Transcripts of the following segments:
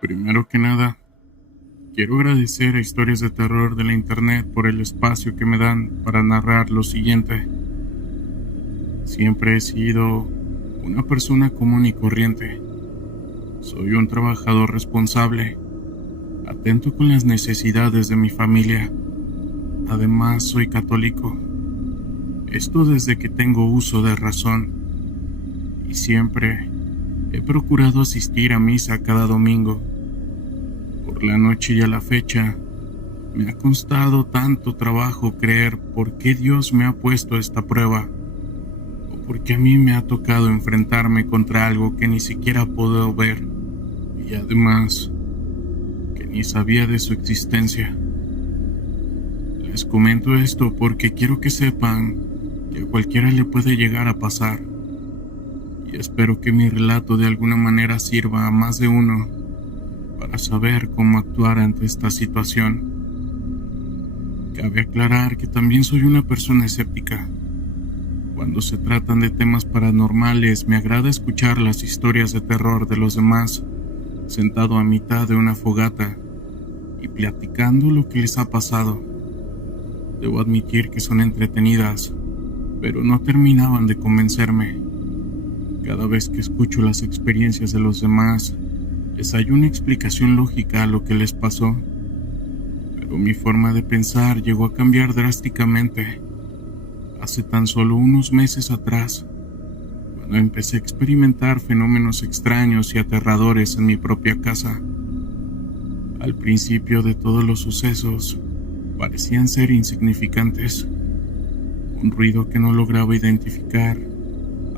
Primero que nada, quiero agradecer a Historias de Terror de la Internet por el espacio que me dan para narrar lo siguiente. Siempre he sido una persona común y corriente. Soy un trabajador responsable, atento con las necesidades de mi familia. Además, soy católico. Esto desde que tengo uso de razón. Y siempre he procurado asistir a misa cada domingo. Por la noche y a la fecha, me ha costado tanto trabajo creer por qué Dios me ha puesto esta prueba, o por qué a mí me ha tocado enfrentarme contra algo que ni siquiera puedo ver, y además, que ni sabía de su existencia. Les comento esto porque quiero que sepan que a cualquiera le puede llegar a pasar, y espero que mi relato de alguna manera sirva a más de uno para saber cómo actuar ante esta situación. Cabe aclarar que también soy una persona escéptica. Cuando se tratan de temas paranormales, me agrada escuchar las historias de terror de los demás, sentado a mitad de una fogata y platicando lo que les ha pasado. Debo admitir que son entretenidas, pero no terminaban de convencerme. Cada vez que escucho las experiencias de los demás, les hay una explicación lógica a lo que les pasó, pero mi forma de pensar llegó a cambiar drásticamente hace tan solo unos meses atrás, cuando empecé a experimentar fenómenos extraños y aterradores en mi propia casa. Al principio de todos los sucesos parecían ser insignificantes, un ruido que no lograba identificar,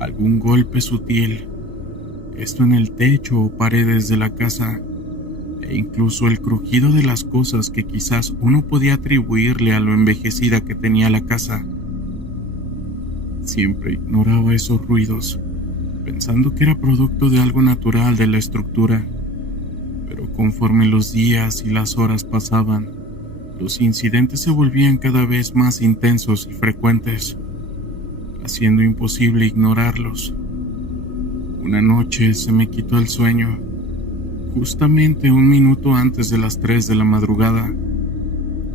algún golpe sutil, esto en el techo o paredes de la casa, e incluso el crujido de las cosas que quizás uno podía atribuirle a lo envejecida que tenía la casa. Siempre ignoraba esos ruidos, pensando que era producto de algo natural de la estructura, pero conforme los días y las horas pasaban, los incidentes se volvían cada vez más intensos y frecuentes, haciendo imposible ignorarlos. Una noche se me quitó el sueño, justamente un minuto antes de las 3 de la madrugada.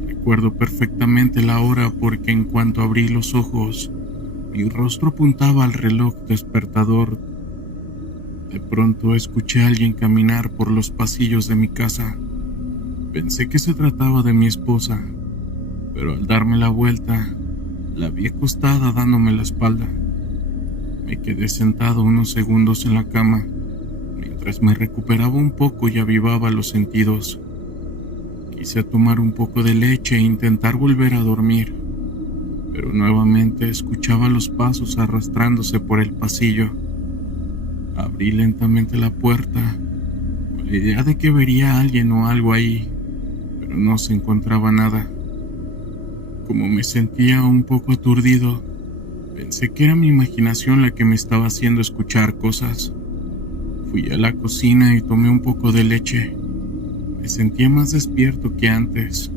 Recuerdo perfectamente la hora porque en cuanto abrí los ojos, mi rostro apuntaba al reloj despertador. De pronto escuché a alguien caminar por los pasillos de mi casa. Pensé que se trataba de mi esposa, pero al darme la vuelta, la vi acostada dándome la espalda. Me quedé sentado unos segundos en la cama, mientras me recuperaba un poco y avivaba los sentidos. Quise tomar un poco de leche e intentar volver a dormir, pero nuevamente escuchaba los pasos arrastrándose por el pasillo. Abrí lentamente la puerta, con la idea de que vería a alguien o algo ahí, pero no se encontraba nada. Como me sentía un poco aturdido, pensé que era mi imaginación la que me estaba haciendo escuchar cosas. Fui a la cocina y tomé un poco de leche. Me sentía más despierto que antes,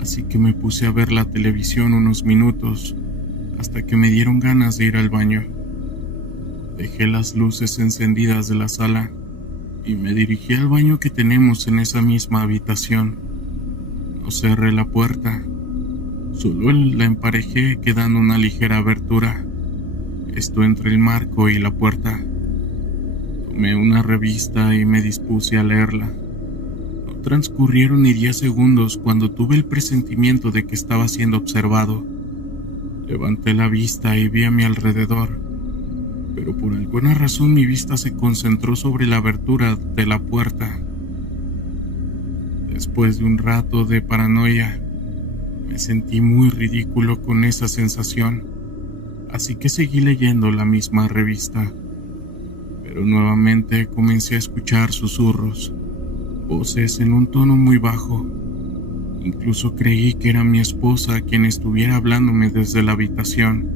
así que me puse a ver la televisión unos minutos, hasta que me dieron ganas de ir al baño. Dejé las luces encendidas de la sala y me dirigí al baño que tenemos en esa misma habitación. No cerré la puerta, solo la emparejé quedando una ligera abertura, esto entre el marco y la puerta. Tomé una revista y me dispuse a leerla. No transcurrieron ni 10 segundos cuando tuve el presentimiento de que estaba siendo observado. Levanté la vista y vi a mi alrededor, pero por alguna razón mi vista se concentró sobre la abertura de la puerta. Después de un rato de paranoia, me sentí muy ridículo con esa sensación, así que seguí leyendo la misma revista. Pero nuevamente comencé a escuchar susurros, voces en un tono muy bajo. Incluso creí que era mi esposa quien estuviera hablándome desde la habitación,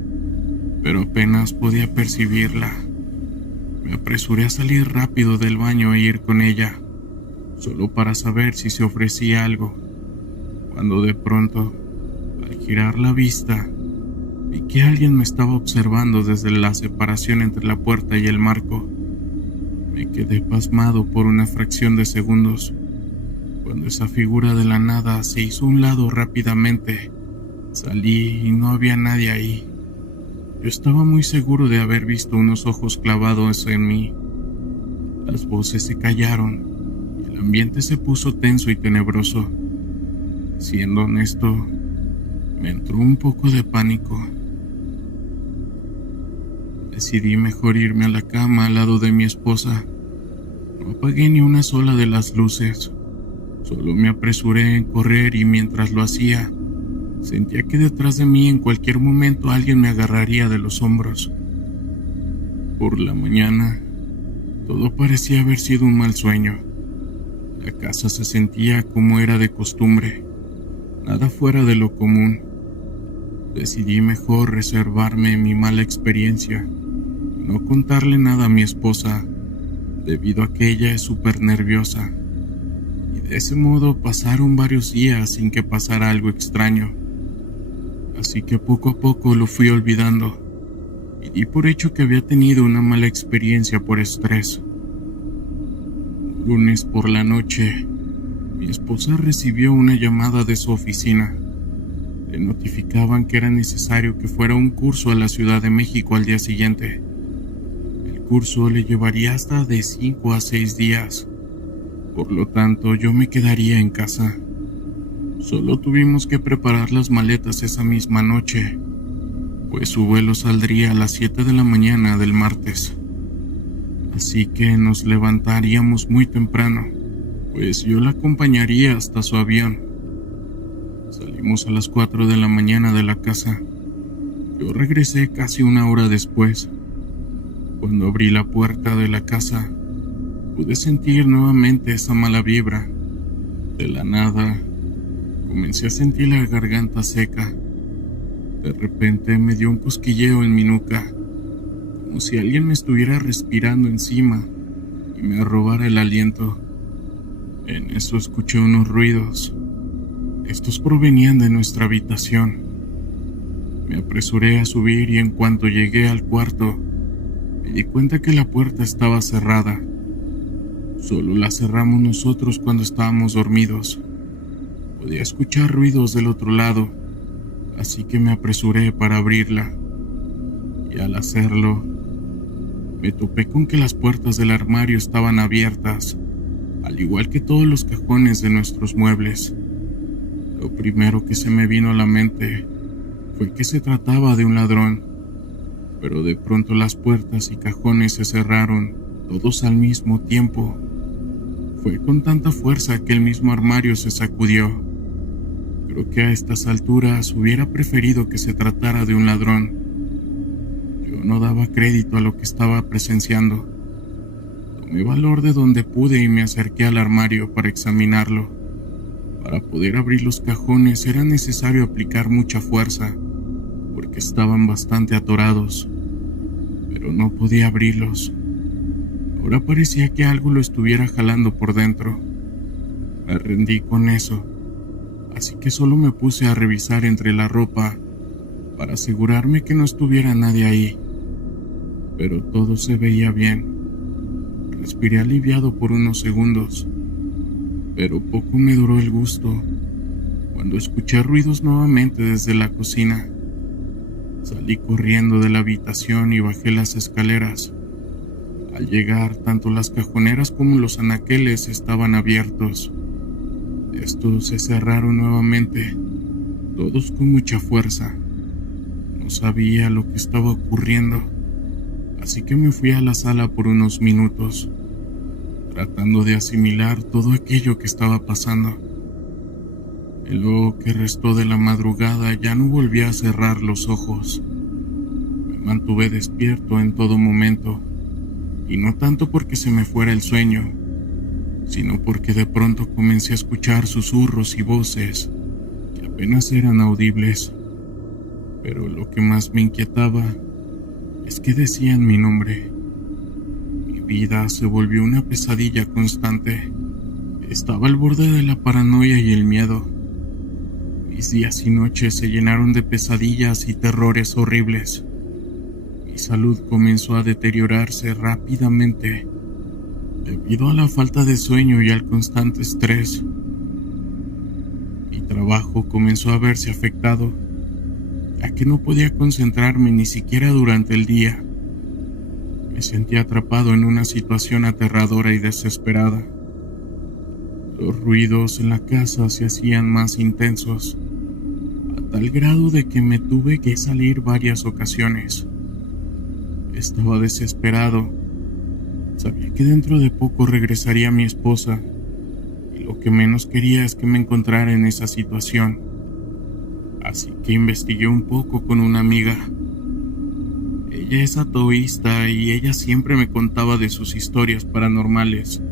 pero apenas podía percibirla. Me apresuré a salir rápido del baño e ir con ella, solo para saber si se ofrecía algo, cuando de pronto, al girar la vista, vi que alguien me estaba observando desde la separación entre la puerta y el marco. Me quedé pasmado por una fracción de segundos, cuando esa figura de la nada se hizo a un lado rápidamente. Salí y no había nadie ahí. Yo estaba muy seguro de haber visto unos ojos clavados en mí. Las voces se callaron y el ambiente se puso tenso y tenebroso. Siendo honesto, me entró un poco de pánico. Decidí mejor irme a la cama al lado de mi esposa. No apagué ni una sola de las luces. Solo me apresuré en correr y mientras lo hacía, sentía que detrás de mí en cualquier momento alguien me agarraría de los hombros. Por la mañana, todo parecía haber sido un mal sueño. La casa se sentía como era de costumbre, nada fuera de lo común. Decidí mejor reservarme mi mala experiencia, no contarle nada a mi esposa, debido a que ella es súper nerviosa. Y de ese modo pasaron varios días sin que pasara algo extraño. Así que poco a poco lo fui olvidando y di por hecho que había tenido una mala experiencia por estrés. Un lunes por la noche, mi esposa recibió una llamada de su oficina. Le notificaban que era necesario que fuera a un curso a la Ciudad de México al día siguiente. El curso le llevaría hasta de 5 a 6 días. Por lo tanto, yo me quedaría en casa. Solo tuvimos que preparar las maletas esa misma noche, pues su vuelo saldría a las 7 de la mañana del martes. Así que nos levantaríamos muy temprano, pues yo la acompañaría hasta su avión. Salimos a las 4 de la mañana de la casa. Yo regresé casi una hora después. Cuando abrí la puerta de la casa, pude sentir nuevamente esa mala vibra. De la nada, comencé a sentir la garganta seca. De repente me dio un cosquilleo en mi nuca, como si alguien me estuviera respirando encima y me robara el aliento. En eso escuché unos ruidos. Estos provenían de nuestra habitación. Me apresuré a subir y en cuanto llegué al cuarto, me di cuenta que la puerta estaba cerrada. Solo la cerramos nosotros cuando estábamos dormidos. Podía escuchar ruidos del otro lado, así que me apresuré para abrirla. Y al hacerlo, me topé con que las puertas del armario estaban abiertas, al igual que todos los cajones de nuestros muebles. Lo primero que se me vino a la mente fue que se trataba de un ladrón, pero de pronto las puertas y cajones se cerraron, todos al mismo tiempo. Fue con tanta fuerza que el mismo armario se sacudió. Creo que a estas alturas hubiera preferido que se tratara de un ladrón. Yo no daba crédito a lo que estaba presenciando. Tomé valor de donde pude y me acerqué al armario para examinarlo. Para poder abrir los cajones era necesario aplicar mucha fuerza, porque estaban bastante atorados, pero no podía abrirlos. Ahora parecía que algo lo estuviera jalando por dentro. Me rendí con eso, así que solo me puse a revisar entre la ropa para asegurarme que no estuviera nadie ahí. Pero todo se veía bien. Respiré aliviado por unos segundos, pero poco me duró el gusto cuando escuché ruidos nuevamente desde la cocina. Salí corriendo de la habitación y bajé las escaleras. Al llegar, tanto las cajoneras como los anaqueles estaban abiertos. Estos se cerraron nuevamente, todos con mucha fuerza. No sabía lo que estaba ocurriendo, así que me fui a la sala por unos minutos, tratando de asimilar todo aquello que estaba pasando. En lo que restó de la madrugada ya no volví a cerrar los ojos. Me mantuve despierto en todo momento, y no tanto porque se me fuera el sueño, sino porque de pronto comencé a escuchar susurros y voces que apenas eran audibles. Pero lo que más me inquietaba es que decían mi nombre. Mi vida se volvió una pesadilla constante. Estaba al borde de la paranoia y el miedo. Mis días y noches se llenaron de pesadillas y terrores horribles. Mi salud comenzó a deteriorarse rápidamente. Debido a la falta de sueño y al constante estrés, mi trabajo comenzó a verse afectado, ya que no podía concentrarme ni siquiera durante el día. Me sentía atrapado en una situación aterradora y desesperada. Los ruidos en la casa se hacían más intensos, a tal grado de que me tuve que salir varias ocasiones. Estaba desesperado. Sabía que dentro de poco regresaría mi esposa, y lo que menos quería es que me encontrara en esa situación. Así que investigué un poco con una amiga. Ella es ataoísta y ella siempre me contaba de sus historias paranormales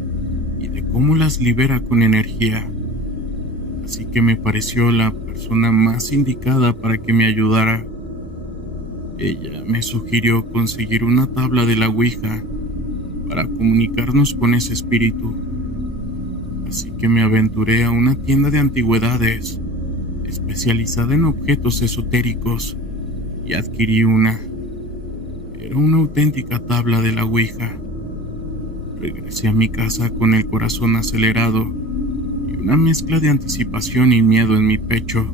y de cómo las libera con energía. Así que me pareció la persona más indicada para que me ayudara. Ella me sugirió conseguir una tabla de la Ouija para comunicarnos con ese espíritu. Así que me aventuré a una tienda de antigüedades especializada en objetos esotéricos y adquirí una. Era una auténtica tabla de la Ouija. Regresé a mi casa con el corazón acelerado y una mezcla de anticipación y miedo en mi pecho.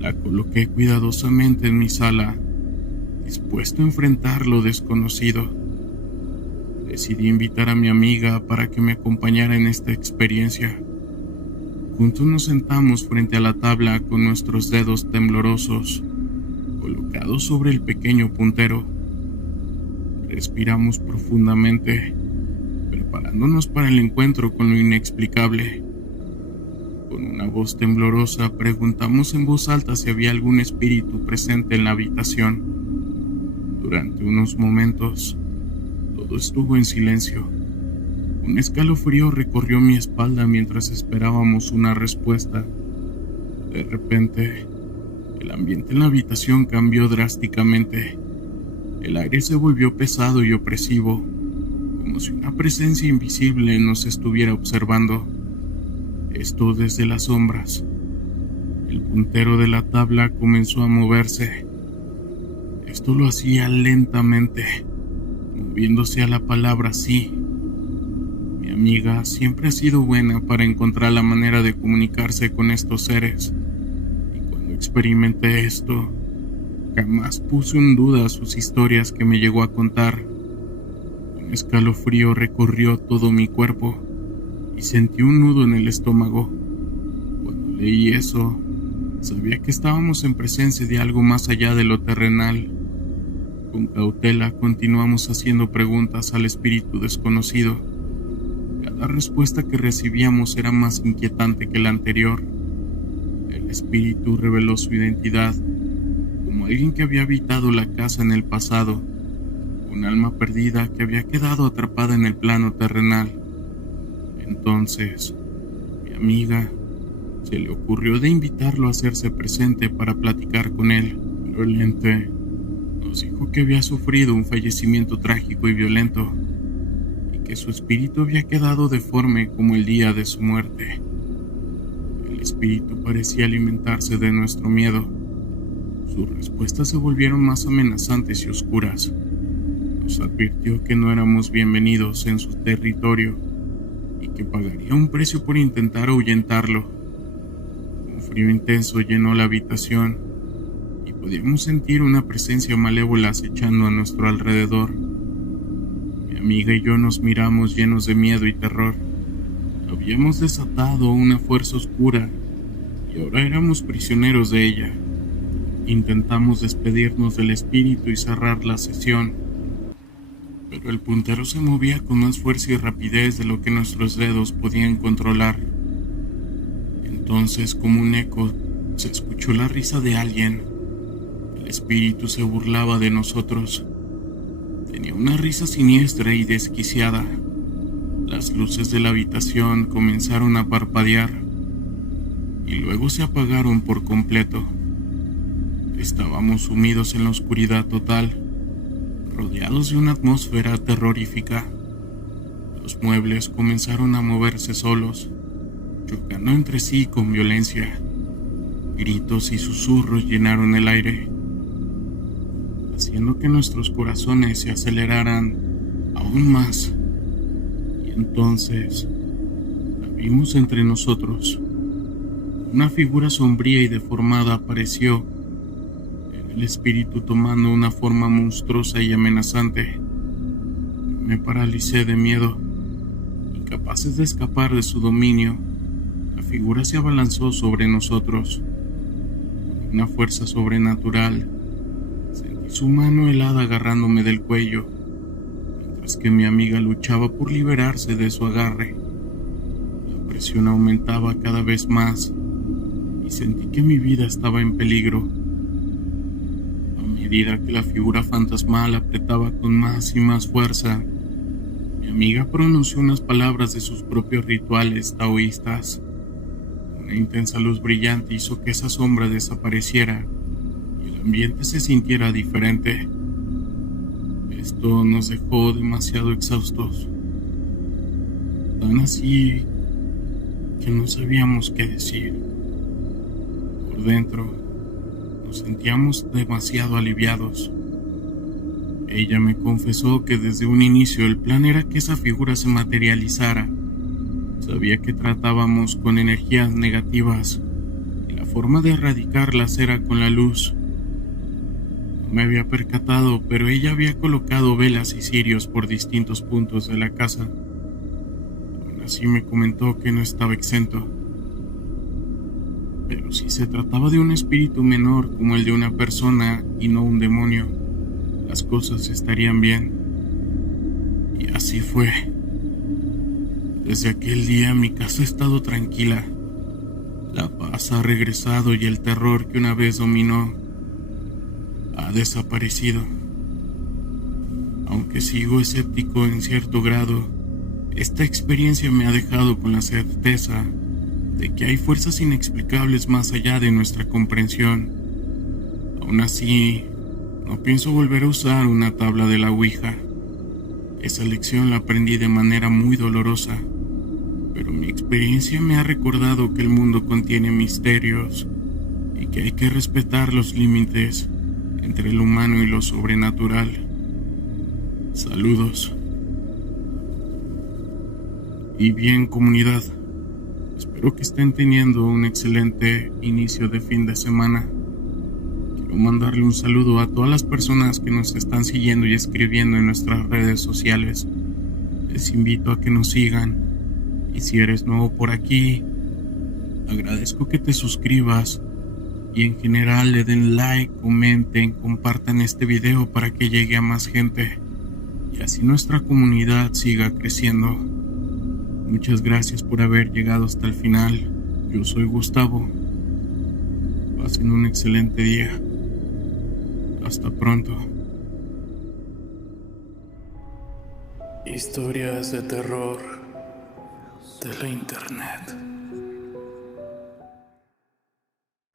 La coloqué cuidadosamente en mi sala, dispuesto a enfrentar lo desconocido. Decidí invitar a mi amiga para que me acompañara en esta experiencia. Juntos nos sentamos frente a la tabla con nuestros dedos temblorosos colocados sobre el pequeño puntero. Respiramos profundamente, preparándonos para el encuentro con lo inexplicable. Con una voz temblorosa preguntamos en voz alta si había algún espíritu presente en la habitación. Durante unos momentos, todo estuvo en silencio. Un escalofrío recorrió mi espalda mientras esperábamos una respuesta. De repente, el ambiente en la habitación cambió drásticamente. El aire se volvió pesado y opresivo, como si una presencia invisible nos estuviera observando. Esto desde las sombras. El puntero de la tabla comenzó a moverse. Esto lo hacía lentamente, moviéndose a la palabra sí. Mi amiga siempre ha sido buena para encontrar la manera de comunicarse con estos seres, y cuando experimenté esto, jamás puse en duda sus historias que me llegó a contar. Un escalofrío recorrió todo mi cuerpo y sentí un nudo en el estómago. Cuando leí eso, sabía que estábamos en presencia de algo más allá de lo terrenal. Con cautela continuamos haciendo preguntas al espíritu desconocido. Cada respuesta que recibíamos era más inquietante que la anterior. El espíritu reveló su identidad como alguien que había habitado la casa en el pasado, un alma perdida que había quedado atrapada en el plano terrenal. Entonces, mi amiga se le ocurrió de invitarlo a hacerse presente para platicar con él. Pero el ente nos dijo que había sufrido un fallecimiento trágico y violento, y que su espíritu había quedado deforme como el día de su muerte. El espíritu parecía alimentarse de nuestro miedo. Sus respuestas se volvieron más amenazantes y oscuras. Nos advirtió que no éramos bienvenidos en su territorio y que pagaría un precio por intentar ahuyentarlo. Un frío intenso llenó la habitación y podíamos sentir una presencia malévola acechando a nuestro alrededor. Mi amiga y yo nos miramos llenos de miedo y terror. Habíamos desatado una fuerza oscura y ahora éramos prisioneros de ella. Intentamos despedirnos del espíritu y cerrar la sesión, pero el puntero se movía con más fuerza y rapidez de lo que nuestros dedos podían controlar. Entonces, como un eco, se escuchó la risa de alguien. El espíritu se burlaba de nosotros. Tenía una risa siniestra y desquiciada. Las luces de la habitación comenzaron a parpadear y luego se apagaron por completo. Estábamos sumidos en la oscuridad total, rodeados de una atmósfera terrorífica. Los muebles comenzaron a moverse solos, chocando entre sí con violencia. Gritos y susurros llenaron el aire, haciendo que nuestros corazones se aceleraran aún más. entonces la vimos entre nosotros. Una figura sombría y deformada apareció, el espíritu tomando una forma monstruosa y amenazante. Me paralicé de miedo. Incapaces de escapar de su dominio, la figura se abalanzó sobre nosotros. Con una fuerza sobrenatural, sentí su mano helada agarrándome del cuello, mientras que mi amiga luchaba por liberarse de su agarre. La presión aumentaba cada vez más y sentí que mi vida estaba en peligro. A medida que la figura fantasmal apretaba con más y más fuerza, mi amiga pronunció unas palabras de sus propios rituales taoístas. Una intensa luz brillante hizo que esa sombra desapareciera y el ambiente se sintiera diferente. Esto nos dejó demasiado exhaustos, tan así que no sabíamos qué decir. Por dentro, nos sentíamos demasiado aliviados. Ella me confesó que desde un inicio el plan era que esa figura se materializara. Sabía que tratábamos con energías negativas y la forma de erradicarlas era con la luz. No me había percatado, pero ella había colocado velas y cirios por distintos puntos de la casa. Aún así me comentó que no estaba exento. Pero si se trataba de un espíritu menor como el de una persona y no un demonio, las cosas estarían bien. Y así fue. Desde aquel día mi casa ha estado tranquila. La paz ha regresado y el terror que una vez dominó ha desaparecido. Aunque sigo escéptico en cierto grado, esta experiencia me ha dejado con la certeza de que hay fuerzas inexplicables más allá de nuestra comprensión. Aún así, no pienso volver a usar una tabla de la Ouija. Esa lección la aprendí de manera muy dolorosa, pero mi experiencia me ha recordado que el mundo contiene misterios y que hay que respetar los límites entre lo humano y lo sobrenatural. Saludos. Y bien, comunidad, espero que estén teniendo un excelente inicio de fin de semana. Quiero mandarle un saludo a todas las personas que nos están siguiendo y escribiendo en nuestras redes sociales. Les invito a que nos sigan, y si eres nuevo por aquí, agradezco que te suscribas y en general le den like, comenten, compartan este video para que llegue a más gente y así nuestra comunidad siga creciendo. Muchas gracias por haber llegado hasta el final. Yo soy Gustavo. Pasen un excelente día. Hasta pronto. Historias de terror de la internet.